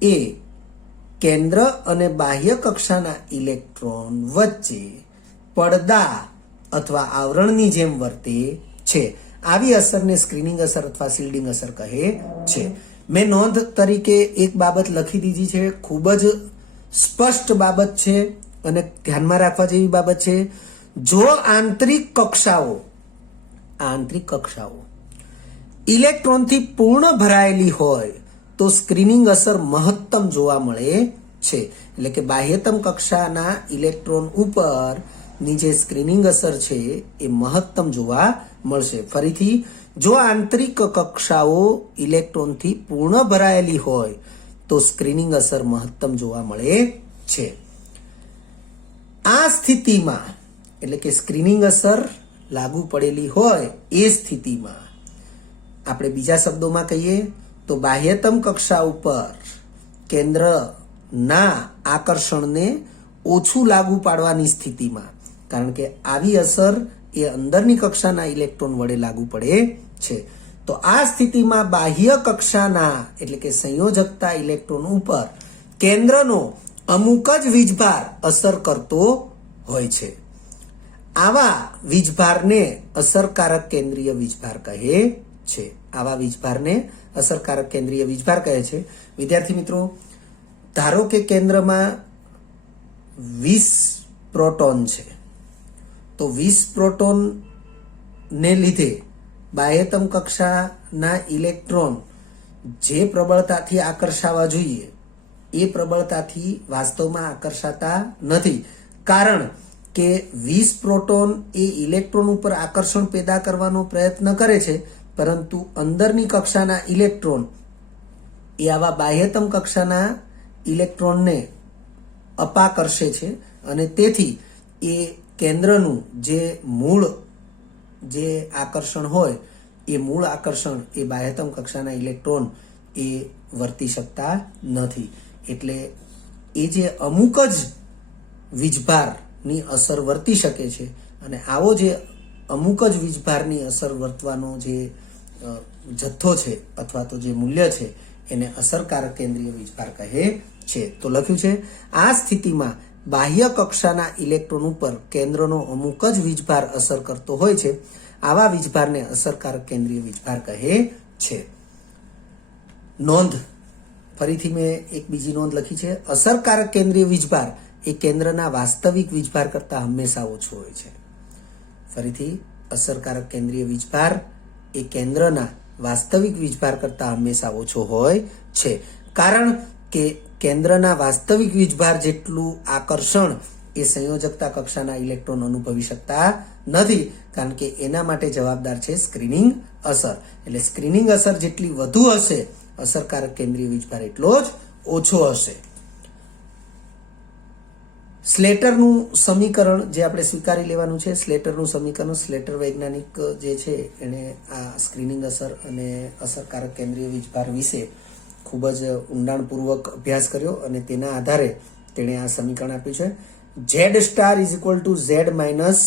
એ કેન્દ્ર અને બાહ્ય કક્ષાના ઇલેક્ટ્રોન વચ્ચે પડદા અથવા આવરણની જેમ વર્તે છે. આવી અસરને સ્ક્રીનિંગ અસર અથવા શિલ્ડિંગ અસર કહે છે. મેં નોંધ તરીકે એક બાબત લખી દીધી છે, ખૂબ જ સ્પષ્ટ બાબત છે અને ધ્યાનમાં રાખવા જેવી બાબત છે. જો આંતરિક કક્ષાઓ ઇલેક્ટ્રોનથી પૂર્ણ ભરાયેલી હોય તો સ્ક્રીનિંગ અસર મહત્તમ જોવા મળે છે. એટલે કે બાહ્યતમ કક્ષાના ઇલેક્ટ્રોન ઉપરની જે સ્ક્રીનિંગ અસર છે એ મહત્તમ જોવા મળશે. ફરીથી, જો આંતરિક કક્ષાઓ ઇલેક્ટ્રોનથી પૂર્ણ ભરાયેલી હોય તો સ્ક્રીનિંગ અસર મહત્તમ જોવા મળે છે. આ સ્થિતિમાં, એટલે કે સ્ક્રીનિંગ અસર લાગુ પડેલી હોય એ સ્થિતિમાં આપણે બીજા શબ્દોમાં કહીએ તો બાહ્યતમ કક્ષા ઉપર કેન્દ્રના આકર્ષણને ઓછું લાગુ પાડવાની સ્થિતિમાં, કારણ કે આવી અસર એ અંદરની કક્ષાના ઇલેક્ટ્રોન વડે લાગુ પડે છે, તો આ સ્થિતિમાં બાહ્ય કક્ષાના એટલે કે સંયોજકતા ઇલેક્ટ્રોન ઉપર કેન્દ્રનો અમુક જ વીજભાર અસર કરતો હોય છે. આવા વીજભારને અસરકારક કેન્દ્રીય વીજભાર કહે છે. આવા વીજભારને અસરકારક કેન્દ્રીય વીજભાર કહે છે. વિદ્યાર્થી મિત્રો, ધારો કે કેન્દ્રમાં 20 પ્રોટોન છે, તો 20 પ્રોટોન ને લીધે બાહ્યતમ કક્ષાના ઇલેક્ટ્રોન જે પ્રબળતાથી આકર્ષાવા જોઈએ એ પ્રબળતાથી વાસ્તવમાં આકર્ષાતા નથી, કારણ કે 20 પ્રોટોન એ ઇલેક્ટ્રોન ઉપર આકર્ષણ પેદા કરવાનો પ્રયત્ન કરે છે, પરંતુ અંદરની કક્ષાના ઇલેક્ટ્રોન એ આવા બાહ્યતમ કક્ષાના ઇલેક્ટ્રોનને અપાકર્ષે છે, અને તેથી એ કેન્દ્રનું જે મૂળ જે આકર્ષણ હોય એ મૂળ આકર્ષણ એ બાહ્યતમ કક્ષાના ઇલેક્ટ્રોન એ વર્તી શકતા નથી. એટલે એ જે અમુક જ વીજભારની અસર વર્તી શકે છે અને આવો જે અમુક જ વીજભારની અસર વર્તવાનો જે જથ્થો છે અથવા તો જે મૂલ્ય છે એને અસરકારક કેન્દ્રીય વીજભાર કહે છે. તો લખ્યું છે આ સ્થિતિમાં બાહ્ય કક્ષાના ઇલેક્ટ્રોન ઉપર કેન્દ્રનો અમુક જ વીજભાર અસર કરતો હોય છે. આવા વીજભારને અસરકારક કેન્દ્રીય વીજભાર કહે છે. નોંધ, ફરીથી મેં એક બીજી નોંધ લખી છે. અસરકારક કેન્દ્રીય વીજભાર એ કેન્દ્રના વાસ્તવિક વીજભાર કરતાં હંમેશા ઓછો હોય છે. ફરીથી, અસરકારક કેન્દ્રીય વીજભાર એ કેન્દ્રના વાસ્તવિક વીજભાર કરતાં હંમેશા ઓછો હોય છે. કારણ કે કેન્દ્રના વાસ્તવિક વીજભાર જેટલું આકર્ષણ એ સંયોજકતા કક્ષાના ઇલેક્ટ્રોન અનુભવી શકતા નથી, કારણ કે એના માટે જવાબદાર છે સ્ક્રીનિંગ અસર. એટલે સ્ક્રીનિંગ અસર જેટલી વધુ હશે, અસરકારક કેન્દ્રીય વીજભાર એટલો જ ઓછો હશે. સ્લેટરનું સમીકરણ જે આપણે સ્વીકારી લેવાનું છે. સ્લેટરનું સમીકરણ, સ્લેટર વૈજ્ઞાનિક જે છે એણે આ સ્ક્રીનિંગ અસર અને અસરકારક કેન્દ્રીય વીજભાર વિશે ખૂબ જ ઊંડાણપૂર્વક અભ્યાસ કર્યો અને તેના આધારે તેણે આ સમીકરણ આપ્યું છે. Z star is equal to Z minus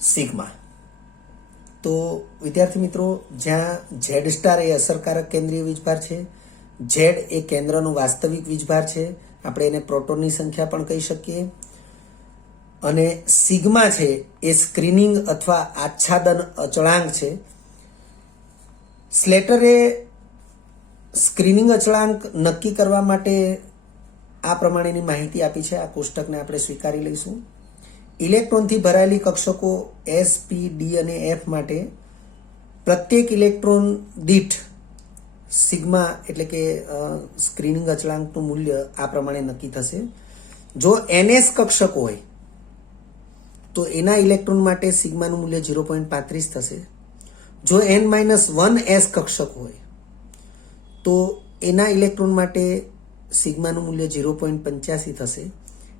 sigma. તો વિદ્યાર્થી મિત્રો, જ્યાં ઝેડ સ્ટાર એ અસરકારક કેન્દ્રીય વીજભાર છે, ઝેડ એ કેન્દ્રનું વાસ્તવિક વીજભાર છે, આપણે એને પ્રોટોનની સંખ્યા પણ કહી શકીએ, અને સિગ્મા છે એ સ્ક્રીનિંગ અથવા આચ્છાદન અચળાંક છે. સ્લેટરે સ્ક્રીનિંગ અચળાંક નક્કી કરવા માટે આ પ્રમાણેની માહિતી આપી છે. આ કોષ્ટકને આપણે સ્વીકારી લઈશું. ઇલેક્ટ્રોનથી ભરાયેલી કક્ષકો એસ, પી, ડી અને એફ માટે પ્રત્યેક ઇલેક્ટ્રોન દીઠ સિગ્મા એટલે કે સ્ક્રીનિંગ અચળાંકનું મૂલ્ય આ પ્રમાણે નક્કી થશે. જો NS કક્ષક હોય તો એના ઇલેક્ટ્રોન માટે સિગ્માનું મૂલ્ય 0.35 થશે. જો N-1s કક્ષક હોય તો એના ઇલેક્ટ્રોન માટે સિગ્માનું મૂલ્ય 0.85 થશે.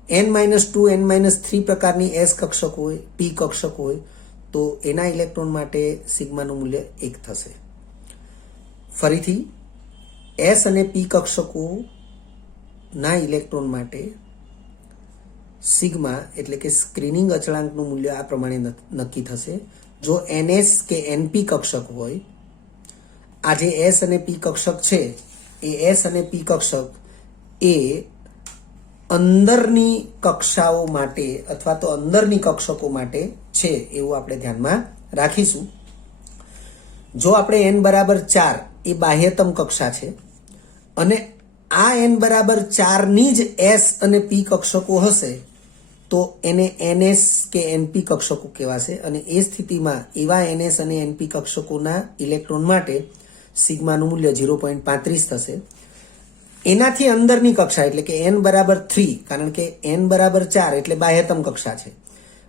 N-2, N-3 પ્રકારની S કક્ષક હોય, P કક્ષક હોય તો એના ઇલેક્ટ્રોન માટે સિગ્માનું મૂલ્ય 1 થશે. ફરીથી, S અને P કક્ષકોના ઇલેક્ટ્રોન માટે સિગ્મા એટલે કે સ્ક્રીનિંગ અચળાંકનું મૂલ્ય આ પ્રમાણે નક્કી થશે. જો NS કે NP કક્ષક હોય, આ જે S અને P કક્ષક છે એ S અને P કક્ષક એ અંદરની કક્ષાઓ માટે અથવા તો અંદરની કક્ષકો માટે છે એવું આપણે ધ્યાનમાં રાખીશું. જો આપણે n બરાબર 4 એ બાહ્યતમ કક્ષા છે અને આ n બરાબર 4ની જ S અને P કક્ષકો હશે તો એને NS કે NP કક્ષકો કહેવાશે. અને એ સ્થિતિમાં એવા NS અને NP કક્ષકોના ઇલેક્ટ્રોન માટે સિગ્માનું મૂલ્ય 0.35 થશે. એનાથી અંદરની કક્ષા એટલે કે n બરાબર 3, કારણ કે n બરાબર 4 એટલે બાહ્યતમ કક્ષા છે.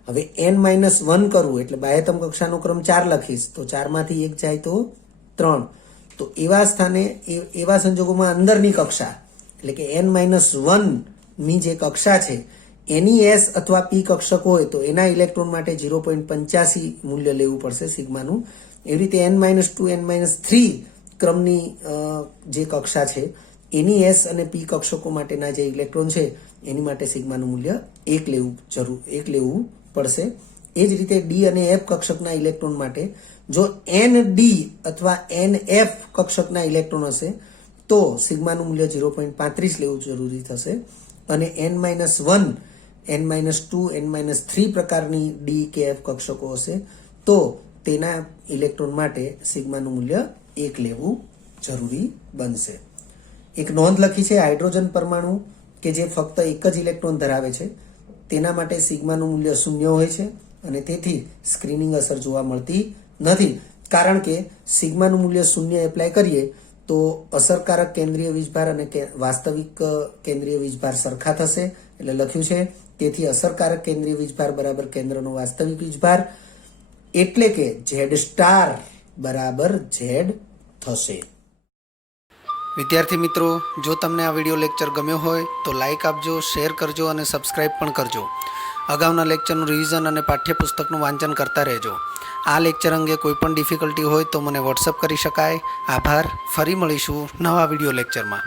હવે n-1 કરવું એટલે બાહ્યતમ કક્ષાનો ક્રમ 4 લખીશ તો 4 માંથી 1 જાય તો 3. તો એવા સ્થાને એવા સંજોગોમાં અંદરની કક્ષા એટલે કે n-1 ની જે કક્ષા છે એની S અથવા P કક્ષક હોય તો એના ઇલેક્ટ્રોન માટે 0.85 મૂલ્ય લેવું પડશે સિગ્માનું. એવી રીતે n-2, n-3 ક્રમની જે કક્ષા છે એની S અને P કક્ષકો માટેના જે ઇલેક્ટ્રોન છે એની માટે સિગ્માનું મૂલ્ય 1 લેવું પડશે. એ જ રીતે D અને F કક્ષકના ઇલેક્ટ્રોન માટે જો ND અથવા NF કક્ષકના ઇલેક્ટ્રોન હશે તો સિગ્માનું મૂલ્ય 0.35 લેવું જરૂરી થશે. અને n-1, n-2, n-3 પ્રકારની D કે F કક્ષકો હશે તો તેના ઇલેક્ટ્રોન માટે સિગ્માનું મૂલ્ય 1 લેવું જરૂરી બનશે. એક નોંધ લખી છે, હાઇડ્રોજન પરમાણુ કે જે ફક્ત એક જ ઇલેક્ટ્રોન ધરાવે છે તેના માટે સિગ્માનું મૂલ્ય 0 હોય છે અને તેથી સ્ક્રીનિંગ અસર જોવા મળતી નથી. કારણ કે સિગ્માનું મૂલ્ય 0 એપ્લાય કરીએ તો અસરકારક કેન્દ્રીય વીજભાર અને વાસ્તવિક કેન્દ્રીય વીજભાર સરખા થશે. એટલે લખ્યું છે તેથી અસરકારક કેન્દ્રીય વીજભાર બરાબર કેન્દ્રનો વાસ્તવિક વીજભાર એટલે કે ઝેડ સ્ટાર બરાબર ઝેડ થશે. વિદ્યાર્થી મિત્રો, જો તમને આ વિડીયો લેક્ચર ગમ્યો હોય તો લાઇક આપજો, શેર કરજો અને સબસ્ક્રાઇબ પણ કરજો. અગાઉના લેક્ચરનું રિવિઝન અને પાઠ્યપુસ્તકનું વાંચન કરતા રહેજો. આ લેક્ચર અંગે કોઈ પણ ડિફિકલ્ટી હોય તો મને વોટ્સઅપ કરી શકાય. આભાર. ફરી મળીશું નવા વિડીયો લેક્ચરમાં.